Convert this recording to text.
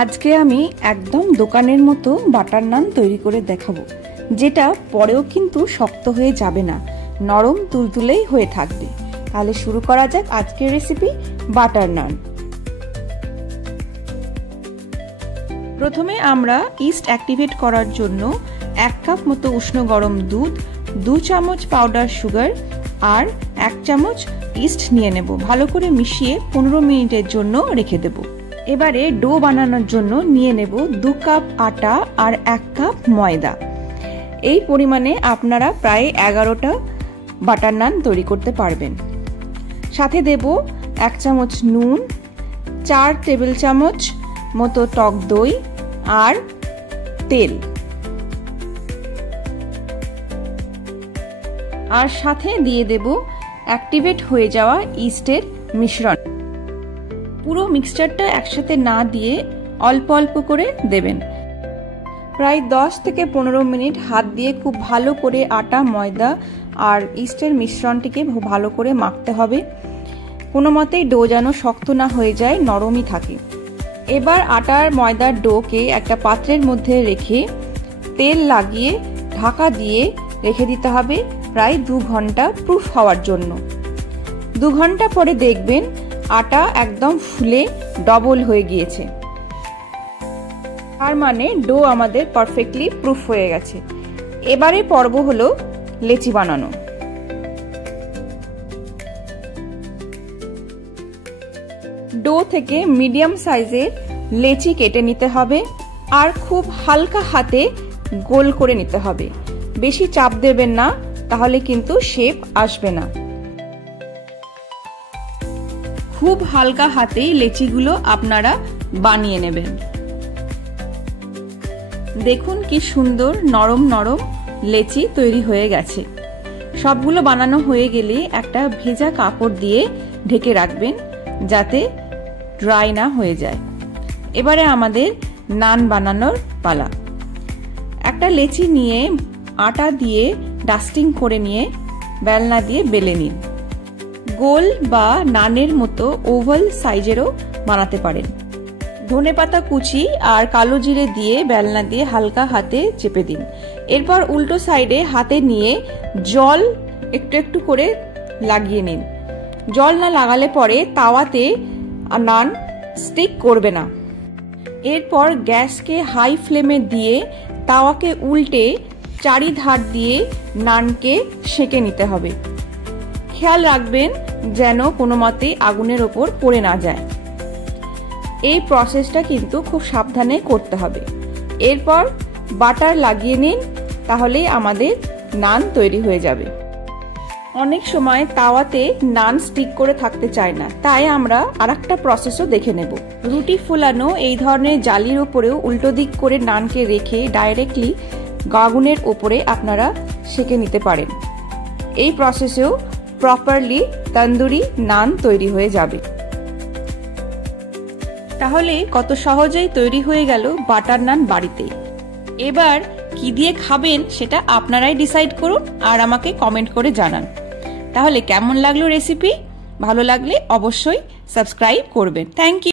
আজকে আমি একদম দোকানের মতো বাটার নান তৈরি করে দেখাবো, যেটা পরেও কিন্তু শক্ত হয়ে যাবে না, নরম তুলতুলেই হয়ে থাকবে। তাহলে শুরু করা যাক আজকের রেসিপি বাটার নান। প্রথমে আমরা ইস্ট অ্যাক্টিভেট করার জন্য 1 কাপ মতো উষ্ণ গরম দুধ, 2 চামচ পাউডার সুগার আর 1 চামচ ইস্ট নিয়ে নেব। ভালো করে মিশিয়ে 15 মিনিটের জন্য রেখে দেব। এবারে ডো বানানোর জন্য নিয়ে নেব 2 কাপ আটা আর 1 কাপ ময়দা। এই পরিমাণে আপনারা প্রায় 11টা বাটার নান তৈরি করতে পারবেন। সাথে দেব 1 চামচ নুন, 4 টেবিল চামচ মতো টক দই আর তেল, আর সাথে দিয়ে দেব অ্যাক্টিভেট হয়ে যাওয়া ইস্টের মিশ্রণ। পুরো মিক্সচারটা একসাথে না দিয়ে অল্প অল্প করে দেবেন। প্রায় 10 থেকে 15 মিনিট হাত দিয়ে খুব ভালো করে আটা, ময়দা আর ইস্টের মিশ্রণটিকে ভালো করে মাখতে হবে। কোনো মতেই ডো যেন শক্ত না হয়ে যায়, নরমই থাকে। এবার আটার ময়দার ডোকে একটা পাত্রের মধ্যে রেখে তেল লাগিয়ে ঢাকা দিয়ে রেখে দিতে হবে প্রায় 2 ঘন্টা প্রুফ হওয়ার জন্য। 2 ঘন্টা পরে দেখবেন আটা একদম ফুলে ডবল হয়ে গিয়েছে, তার মানে ডো আমাদের পারফেক্টলি প্রুফ হয়ে গেছে। এবারে পর্ব হলো লেচি বানানো। ডো থেকে মিডিয়াম সাইজের লেচি কেটে নিতে হবে আর খুব হালকা হাতে গোল করে নিতে হবে। বেশি চাপ দেবেন না, তাহলে কিন্তু শেপ আসবে না। খুব হালকা হাতেই লেচিগুলো আপনারা বানিয়ে নেবেন। দেখুন কি সুন্দর নরম নরম লেচি তৈরি হয়ে গেছে। সবগুলো বানানো হয়ে গেলে একটা ভেজা কাপড় দিয়ে ঢেকে রাখবেন, যাতে ড্রাই না হয়ে যায়। এবারে আমাদের নান বানানোর পালা। একটা লেচি নিয়ে আটা দিয়ে ডাস্টিং করে নিয়ে বেলনা দিয়ে বেলে নিন। গোল বা নানের মতো ওভাল সাইজেরও বানাতে পারেন। ধনেপাতা কুচি আর কালো জিরে দিয়ে বেলনা দিয়ে হালকা হাতে চেপে দিন। এরপর উল্টো সাইডে হাতে নিয়ে জল একটু একটু করে লাগিয়ে নিন। জল না লাগালে পরে তাওয়াতে নান স্টিক করবে না। এরপর গ্যাসকে হাই ফ্লেমে দিয়ে তাওয়াকে উল্টে চারিধার দিয়ে নানকে সেঁকে নিতে হবে। খেয়াল রাখবেন যেন কোনো মতে আগুনের ওপর পড়ে না যায়। এই প্রসেসটা কিন্তু খুব সাবধানে করতে হবে। এরপর বাটার লাগিয়ে নিন, তাহলেই আমাদের নান তৈরি হয়ে যাবে। অনেক সময় তাওয়াতে নান স্টিক করে থাকতে চায় না, তাই আমরা আরেকটা প্রসেসও দেখে নেব। রুটি ফোলানো এই ধরনের জালির উপরেও উল্টো দিক করে নানকে রেখে ডাইরেক্টলি আগুনের ওপরে আপনারা সেঁকে নিতে পারেন। এই প্রসেসেও প্রপারলি তন্দুরি নান তৈরি হয়ে যাবে। তাহলে কত সহজেই তৈরি হয়ে গেল বাটার নান বাড়িতে। এবার কি দিয়ে খাবেন সেটা আপনারাই ডিসাইড করুন আর আমাকে কমেন্ট করে জানান। তাহলে কেমন লাগলো রেসিপি? ভালো লাগলে অবশ্যই সাবস্ক্রাইব করবেন। Thank you.